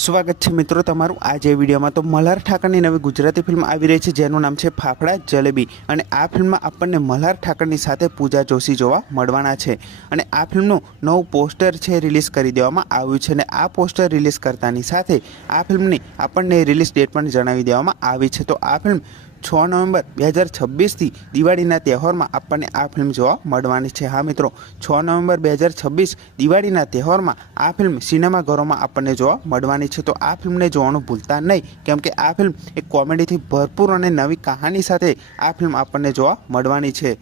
સ્વાગત છે મિત્રો તમારું આજે વિડીયોમાં। તો મલ્હાર ઠાકરની નવી ગુજરાતી ફિલ્મ આવી રહી છે જેનું નામ છે ફાફડા જલેબી અને આ ફિલ્મમાં આપણને મલ્હાર ઠાકરની સાથે પૂજા જોશી જોવા મળવાના છે અને આ ફિલ્મનું નવું પોસ્ટર છે રિલીઝ કરી દેવામાં આવ્યું છે અને આ પોસ્ટર રિલીઝ કરતાની સાથે આ ફિલ્મની આપણને રિલીઝ ડેટ પણ જણાવી દેવામાં આવી છે। તો આ ફિલ્મ 6 નવેમ્બર 2026 દિવાળીના તહેવારમાં આપણને આ ફિલ્મ જોવા મળવાની છે। હા મિત્રો, 6 નવેમ્બર 2026 દિવાળીના તહેવારમાં આ ફિલ્મ સિનેમાઘરોમાં આપણને જોવા મળવાની છે। તો આ ફિલ્મને જોવાનું ભૂલતા નહીં, કેમ કે આ ફિલ્મ એક કોમેડીથી ભરપૂર અને નવી કહાની સાથે આ ફિલ્મ આપણને જોવા મળવાની છે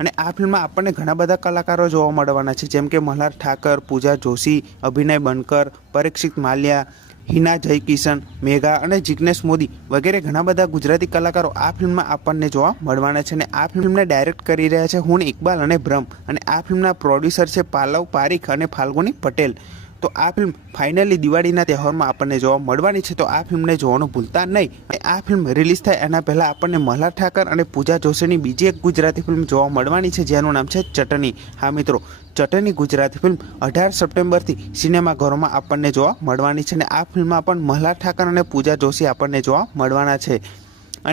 અને આ ફિલ્મમાં આપણને ઘણા બધા કલાકારો જોવા મળવાના છે, જેમ કે મલ્હાર ઠાકર, પૂજા જોશી, અભિનય બનકર, પરીક્ષિત માલ્યા, હિના જયકિશન, મેઘા અને જિગ્નેશ મોદી વગેરે ઘણા બધા ગુજરાતી કલાકારો આ ફિલ્મમાં આપણને જોવા મળવાના છે અને આ ફિલ્મને ડાયરેક્ટ કરી રહ્યા છે હુન ઇકબાલ અને બ્રહ્મ અને આ ફિલ્મના પ્રોડ્યુસર છે પાલવ પારીખ અને ફાલ્ગુની પટેલ। તો આ ફિલ્મ ફાઇનલી દિવાળીના તહેવારમાં આપણને જોવા મળવાની છે, તો આ ફિલ્મને જોવાનું ભૂલતા નહીં। આ ફિલ્મ રિલીઝ થાય એના પહેલાં આપણને મલ્હાર ઠાકર અને પૂજા જોશીની બીજી એક ગુજરાતી ફિલ્મ જોવા મળવાની છે જેનું નામ છે ચટણી। હા મિત્રો, ચટણી ગુજરાતી ફિલ્મ 18 સપ્ટેમ્બરથી સિનેમાઘરોમાં આપણને જોવા મળવાની છે અને આ ફિલ્મમાં પણ મલ્હાર ઠાકર અને પૂજા જોશી આપણને જોવા મળવાના છે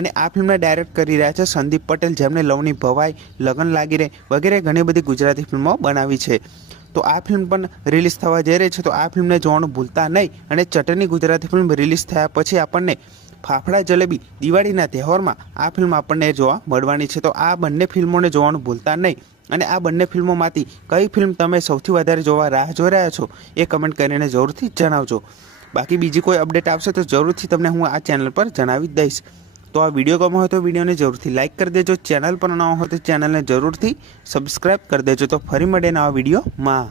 અને આ ફિલ્મને ડાયરેક્ટ કરી રહ્યા છે સંદીપ પટેલ, જેમણે લવની ભવાઈ, લગન લાગી રે વગેરે ઘણી બધી ગુજરાતી ફિલ્મો બનાવી છે। તો આ ફિલ્મ પણ રિલીઝ થવા જઈ રહી છે, તો આ ફિલ્મને જોવાનું ભૂલતા નહીં અને ચટણી ગુજરાતી ફિલ્મ રિલીઝ થયા પછી આપણને ફાફડા જલેબી દિવાળીના તહેવારમાં આ ફિલ્મ આપણને જોવા મળવાની છે। તો આ બંને ફિલ્મોને જોવાનું ભૂલતા નહીં અને આ બંને ફિલ્મોમાંથી કઈ ફિલ્મ તમે સૌથી વધારે જોવા રાહ જોઈ રહ્યા છો એ કમેન્ટ કરીને જરૂરથી જણાવજો। બાકી બીજી કોઈ અપડેટ આવશે તો જરૂરથી તમને હું આ ચેનલ પર જણાવી દઈશ। તો આ વિડીયો ગમ્યો હોય તો વિડીયોને જરૂરથી લાઇક કરી દેજો, ચેનલ પર નવા હોય તો ચેનલને જરૂરથી સબસ્ક્રાઈબ કરી દેજો। તો ફરી મળીએ નવા વિડીયોમાં।